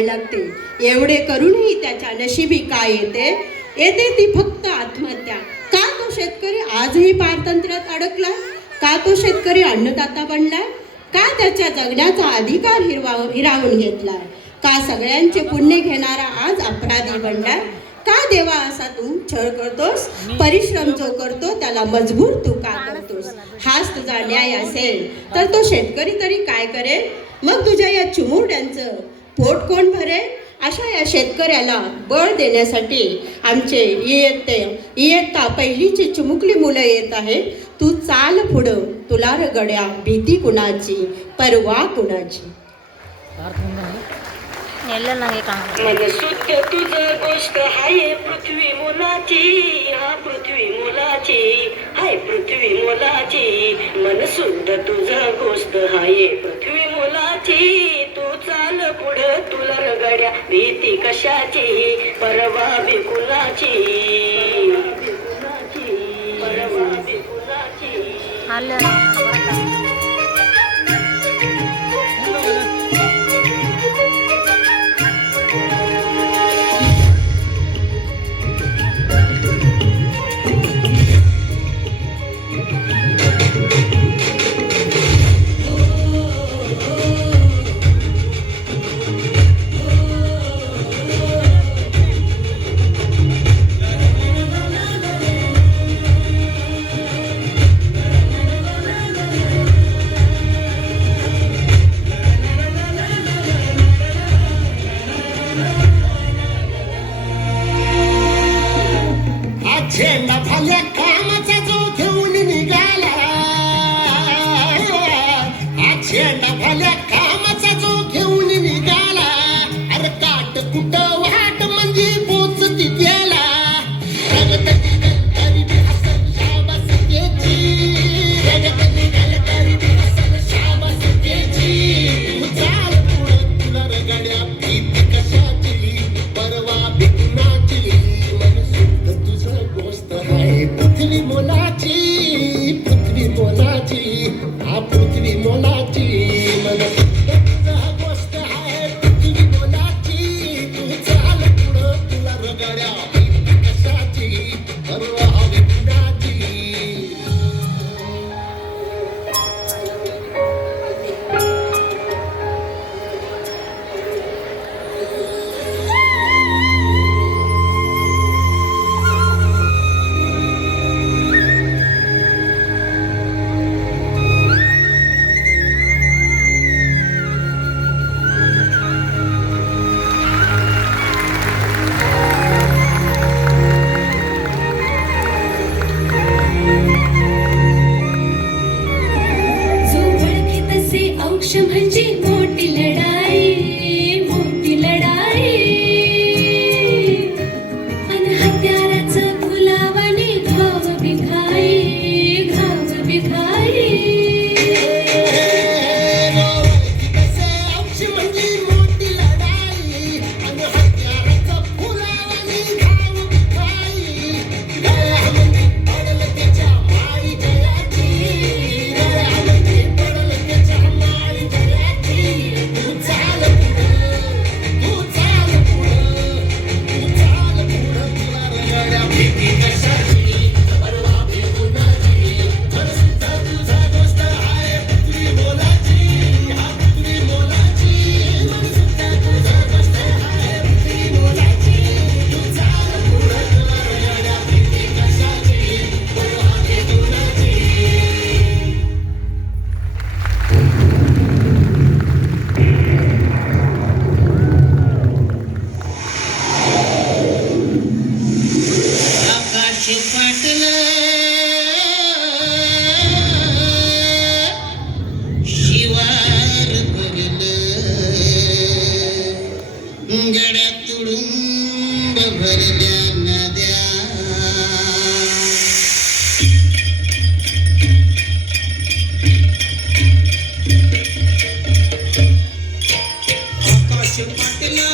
करावी लागते. एवढे करूनही त्याच्या नशिबी काय येते ती फक्त आत्महत्या. का तो शेतकरी आजही पारतंत्र्यात अडकला? का तो शेतकरी अन्नदाता बनलाय? का त्याच्या जगण्याचा अधिकार हिरावून घेतलाय? का सगळ्यांचे पुण्य घेणारा आज अपराधी बनलाय? का देवा असा तू छळ करतोस? परिश्रम जो करतो त्याला मजबूर तू का करतोस? हाच तुझा न्याय असेल तर तो शेतकरी तरी काय करेल? मग तुझ्या या चिमुरड्यांचं पोट कोण भरेल? अशा या शेतकऱ्याला बळ देण्यासाठी आमचे इयत्ता पहिलीची चिमुकली मुलं येत आहे. तू चाल पुढं, तुला र गड्या भीती कुणाची, परवा कुणाची. मनसुद्ध तुझ गोष्ट हाय पृथ्वी मोलाची, हा पृथ्वी मोलाची, हाय पृथ्वी मोलाची. मनसुद्ध तुझ गोष्ट हाय पृथ्वी मोलाची. तू चाल पुढं, तुला रगड्या भीती कशाची, परवा बिकुनाची, परवा बिकुनाची. झेंडा झाल्या कामाचा जो घेऊन निघाला, झेंडा झाल्या कामाचा जो घेऊन निघाला. अरे काट कुट वाट म्हणजे पोचती त्याला. रगतली गलकारी बी हसन शाबास त्याची, रगतली गलकारी बी हसन शाबास त्याची. तू चाल पुढं, तुला रगड्या भीती कशाची, परवा बिकुनाची. पृथ्वी मोलाची, पृथ्वी मोलाची, हा पृथ्वी मोलाची. गोष्ट आहे पृथ्वी मोलाची. तू चाल पुढं, तुला रगड्या कशाची, परवा बिकुनाची. म्हणजे मोठी लढाई, मोठी लढाई. अन हत्याराचं गुलावाने घाव बिखाई, घाव बिखाई. म्हणजे मोठी लढाई, आणि हत्याराचं फुलावाने घाव बिखाई. गळ्यामध्ये पडलं त्याच्या माळी जयाची, गळ्यामध्ये पडलं त्याच्या माळी जयाची. तू चाल पुढं, तू चाल पुढं, तू चाल पुढं, तुला रगड्या भीती कशाची, परवा बिकुनाची. मनसुद्धा तुझा गोष्ट आहे पृथ्वी मोलाची, हा पृथ्वी मोलाची. मनसुद्धा तुझा गोष्ट आहे पृथ्वी मोलाची. तू चाल पुढं, तुला रगड्या भीती कशाची, परवा बिकुनाची. आकाश फाटलं, शिवार भरलं, गड्या तुडुंब भरल्या नद्या. आकाश फाटलं,